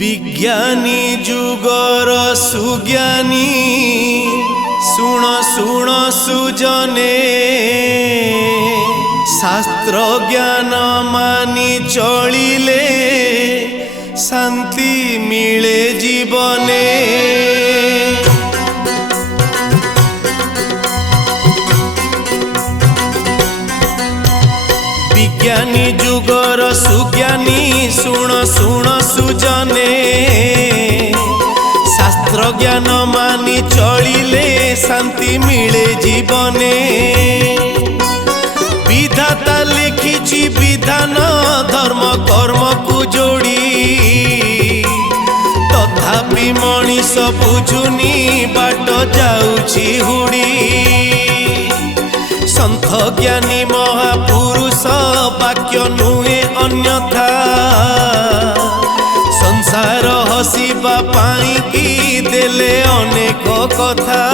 विज्ञानी जुगर सुज्ञानी सुण सुण सुजने शास्त्र ज्ञान मानी चलिले शांति मिले जीवने। विज्ञानी जुगर सुज्ञानी सुण सुण सुजने शास्त्र ज्ञान मानी चलिले शांति मिले जीवने। विधाता लिखिछि विधान धर्म कर्म को जोड़ी तथापि मनीष बुझुनी बाट जाउछि हुड़ी। संत ज्ञानी महापुरुष वाक्य नुहे अन्यथा संसार हसिबा पाई की देले अनेक कथा।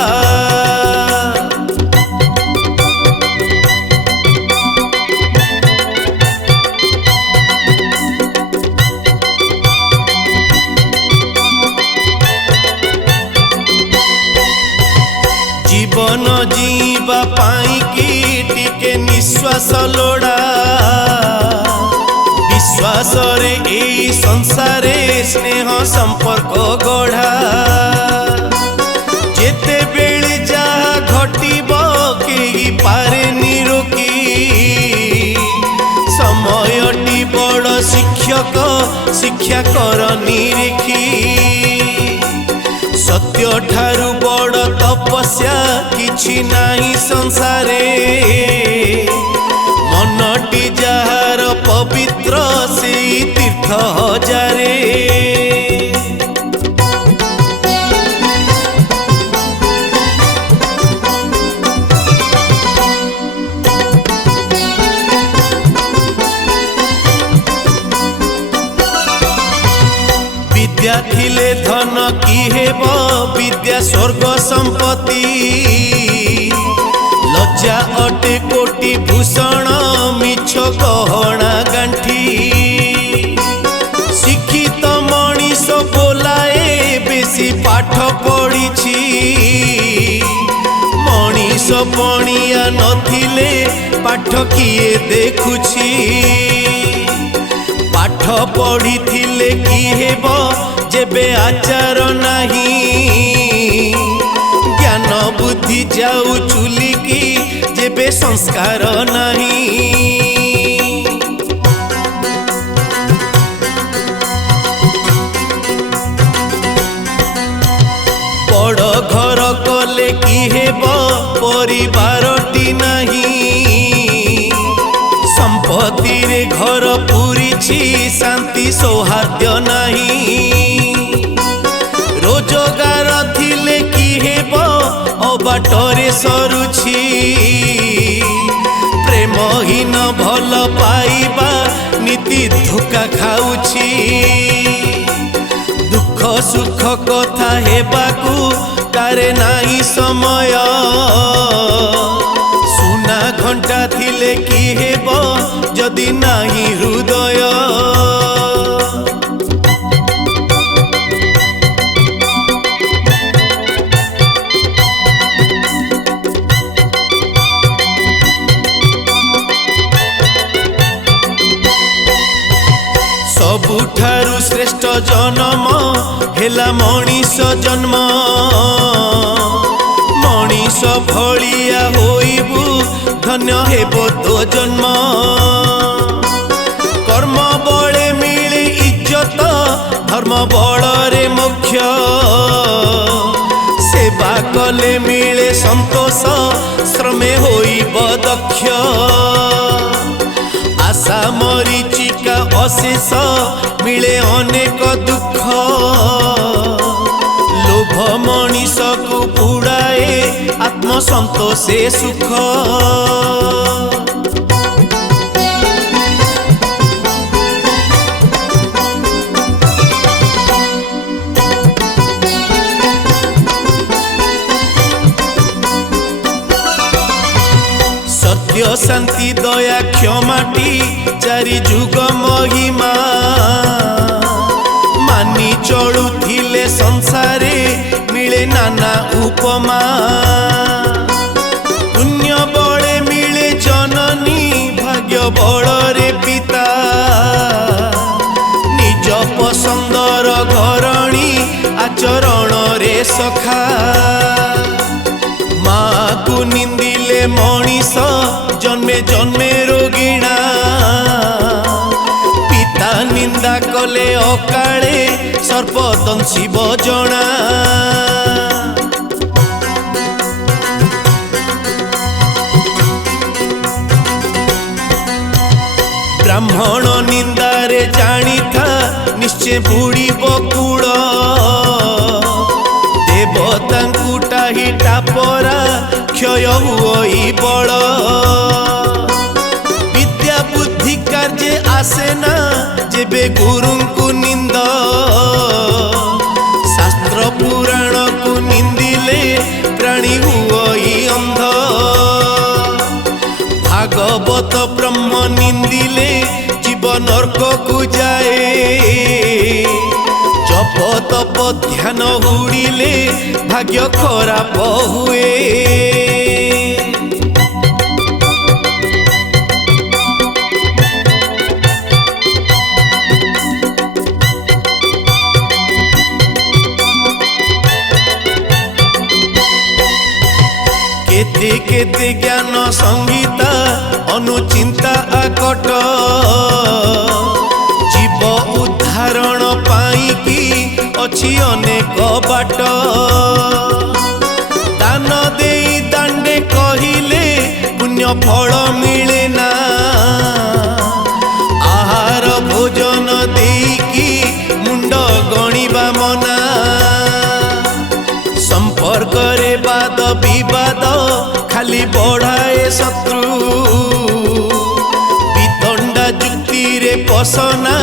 जीवन जीवा पाई की टिके निश्वास लोड़ा विश्वास रे एई संसारे स्नेह संपर्क गढ़ा। जेते बेले जहा घटिब केही पारे निरोकी समयटी बड़ शिक्षक शिक्षा कर निरीखी। सत्य ठारू बड़ तपस्या किछि नाही संसारे मनटी जहार पवित्र से तीर्थ हजारे। विद्या थिले धन की हेब विद्या स्वर्ग संपत्ति लज्जा अटे कोटि भूषण मिछ गहना गांठी। शिक्षित मनीष बोलाए बेसी पाठ पढ़िछि मनीष पणिया नथिले पाठ किए देखुछि। पाठ पढ़ी थिले की हेब जेबे आचार नाही ज्ञान बुद्धि जाऊ चुली की जेबे संस्कार नाही। बड़ घर कले की हेब परिवारटी नाही संपत्ति रे घर पूरीछि शांति सौहार्द्य नाही। रोजगार थिले की हेब अबाटरे सरुछि प्रेमहीन भल पाइबा नीति धोखा खाउछि। दुख सुख कथा हेबाकू तारे नाही समय सुना घंटा थिले की हेब जदि नाही हृदय। सबुठारु श्रेष्ठ जन्म हेला मनीष जन्म। मनीष भलिया होइबु धन्य हेबो तो जन्म। कर्म बळे मिले इज्जत धर्म बଳରେ मोक्ष। सेवा कले मिले संतोष श्रमे होइब दक्ष। आशा मरीचिका अशेष मिले अनेक दुख। लोभ मनीष को बुड़ाए आत्म संतोषे सुख। सत्य शांति दया क्षमाटी चारि जुग महिमा मानी चलुथिले संसारे मिले नाना उपमा पुण्य बळे मिले जननी भाग्य बଳରେ पिता निज पसंदर घरणी आचरण रे सखा माँ को निंदिले मनीष जन्मे जन्मे रोगिणा पिता निंदा कले अकाले सर्पदंशी बजना ब्राह्मण निंदारे जानी था निश्चय बुड़ी बकुड़ देवतांकु टाही टापरा क्षय हुई बड़ विद्या बुद्धि कार्य आसे ना जेबे गुरुंकु निंद शास्त्र पुराण को निंदिले प्राणी हुई अंध भागवत ब्रह्म निंदिले जीव नर्क को जाए जप तप ध्यान हुड़िले भाग्य खराब हुए केते केते ज्ञान संगीता अनुचिंता आकट जीव उद्धारण पाई की अछि अनेक बाट दान देई दांडे कहिले पुण्य फल मिले ना आहार भोजन देई की मुंड गणिबा मना संपर्क रे वाद विवाद खाली बढ़ाए शत्रु वितंडा जुक्ति रे पसना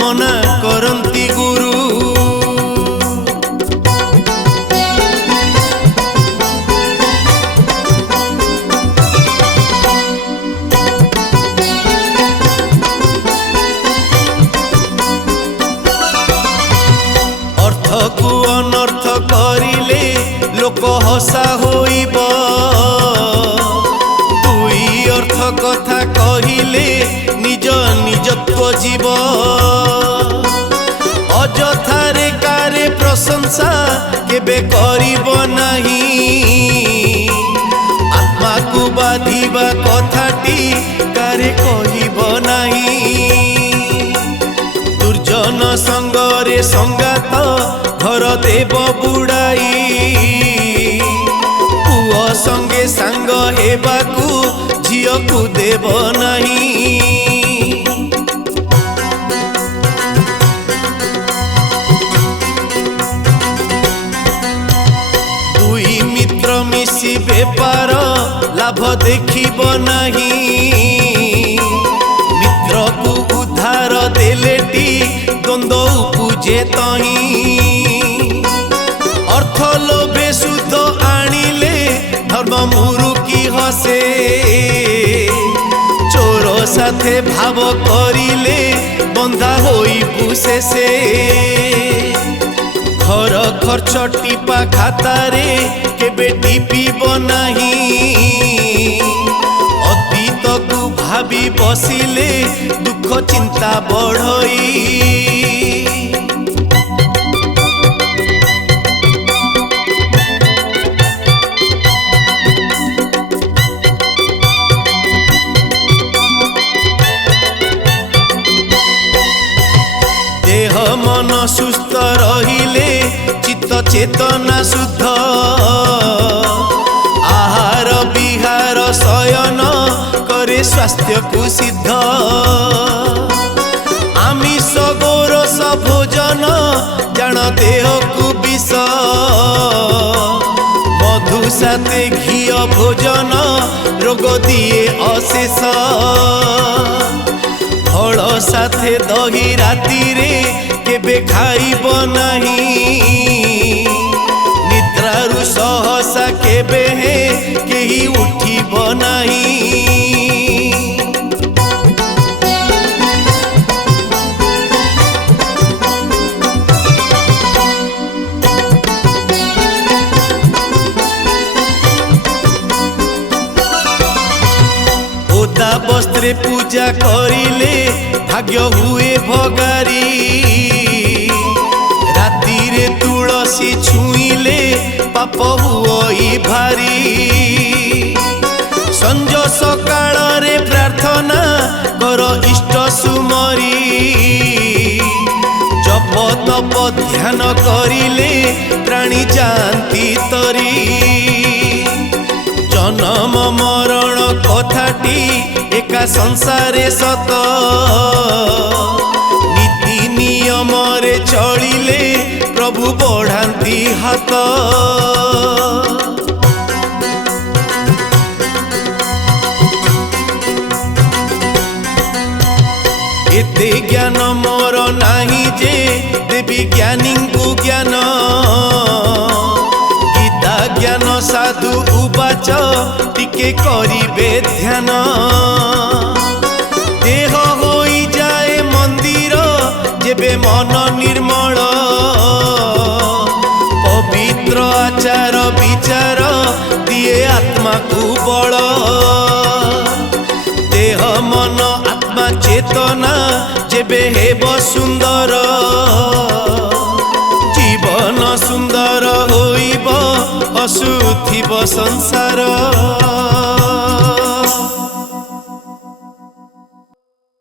मना करंती गुरु अर्थ को अनर्थ करिले लोक हसा होइब दुई अर्थ कथा कहिले निज निजत्व जीव अजथारे कारे प्रशंसा केबे करिब नाही आत्मा को बाधिबा कथाटी कारे कहिब नाही दुर्जन संगरे संगात घर देव बुड़ाई पुओ संगे सांग हेबाकू झियो को देव नहीं दुई मित्र मिसी बेपार लाभ देखिब नहीं मित्र को उद्धार देलेटी द्वंद्व उपजे तही अर्थ लोभे सुध आनिले धर्म मुरुकी हसे चोर साथे भाव करिले बंधा होई पुसे से घर खर्च टिपा खातारे केबे टिपिब नाही अतीत को भावी बसिले दुख चिंता बढ़ई देह मन सुस्थ रहिले चित्त चेतना शुद्ध आहार विहार शयन करे स्वास्थ्य को सिद्ध आमिष गोरस भोजन जान देह को विष मधु साथे घी भोजन रोग दिए अशेष फल साथे दही राति रे केबे खाइब नहीं निद्रारु सहसा केबे हे केही उठिब नहीं रे पूजा करिले भाग्य हुए भगारी राति रे तुलसी छुईले पाप हुई भारी संज सकाळ रे प्रार्थना कर इष्ट सुमरी जप तप ध्यान करिले प्राणी जानती तरी जन्म मरण कथाटी एका संसारे सत नीति नियम रे चलिले प्रभु बढ़ाती हाथ एते ज्ञान मोर नाही जे देवी ज्ञानी को ज्ञान गीता ज्ञान साधु उवाच टिके करिबे ध्यान देह होई जाए मंदिर जेबे मन निर्मल पवित्र आचार विचार दिए आत्मा को बल देह मन आत्मा चेतना जेबे हेब सुंदर जीवन सुंदर होइब हसुथिब संसार।